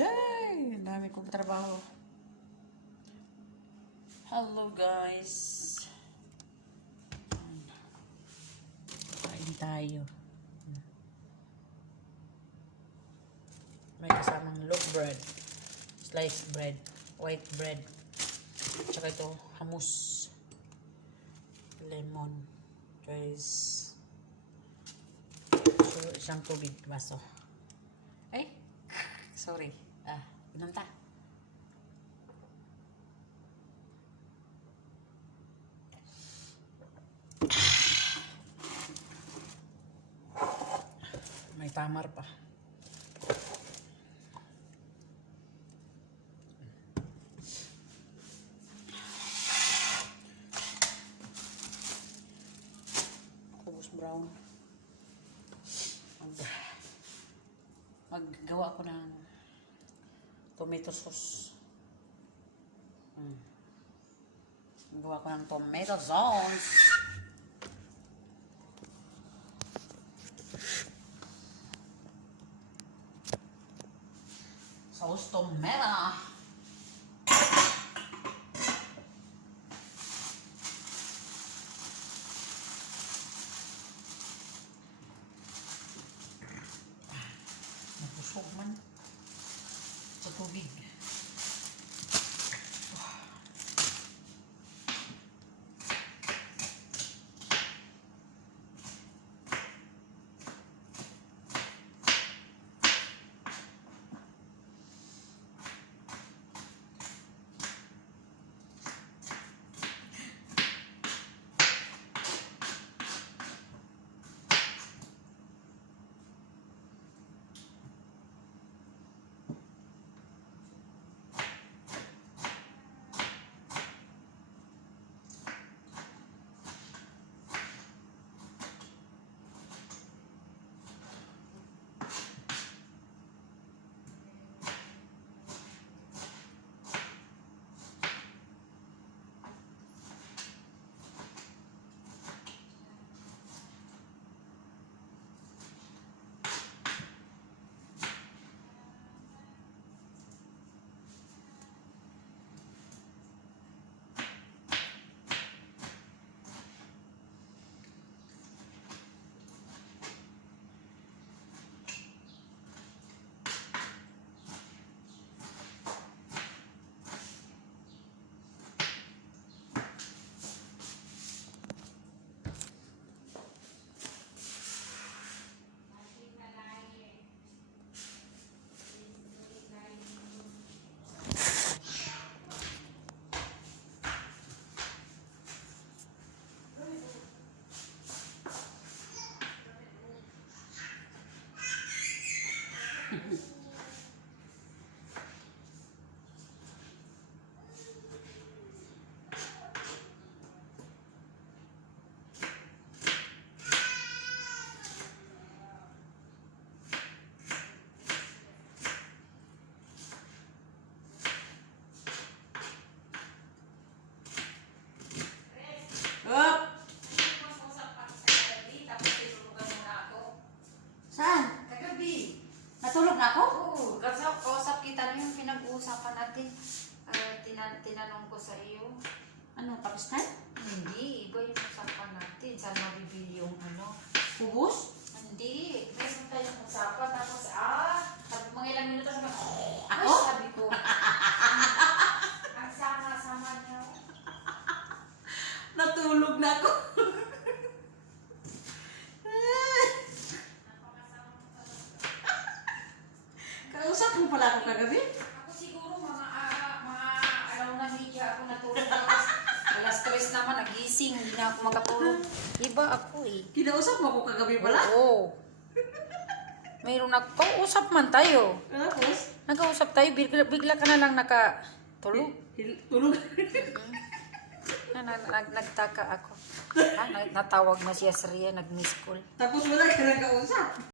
Day! Ang dami kong trabaho. Hello guys. Kain tayo. May kasamang loaf bread, sliced bread, white bread, tsaka ito, hummus, lemon, rice, so, isang tubig, baso. Ay, sorry. Pinunta. May tamar pa. Kubos brown. Maggawa ko ng tomato sauce. Maggawa ko ng tomato sauce. Sauce tomato. Napusok man sa tubig. Saan? Kagabi. Natulog na ako? Oo, kausap kita na yung pinag-uusapan natin. Tinanong ko sa iyo. Ano, tapos na? Hindi, iba yung usapan natin. Saan mabibili yung ano? Ubus? Hindi, meron tayong usapan. Tapos, mga ilang minuto sabi ko, Ako? sabi ko, ang sama-sama niya. Natulog na ako. Kausap mo pala ako kagabi? Ako siguro mga alaw na media ako natulog. Tapos, alas 3 naman, nagising. Hindi na ako makatulog. Iba ako eh. Kinausap mo ako kagabi pala? Oo. Mayroon nagkausap man tayo. Tapos? Nag-usap tayo, bigla ka na lang nakatulog. Tulog? Nagtaka ako. Natawag na siya sa Ria, nag-miss call. Tapos wala ka nang kausap?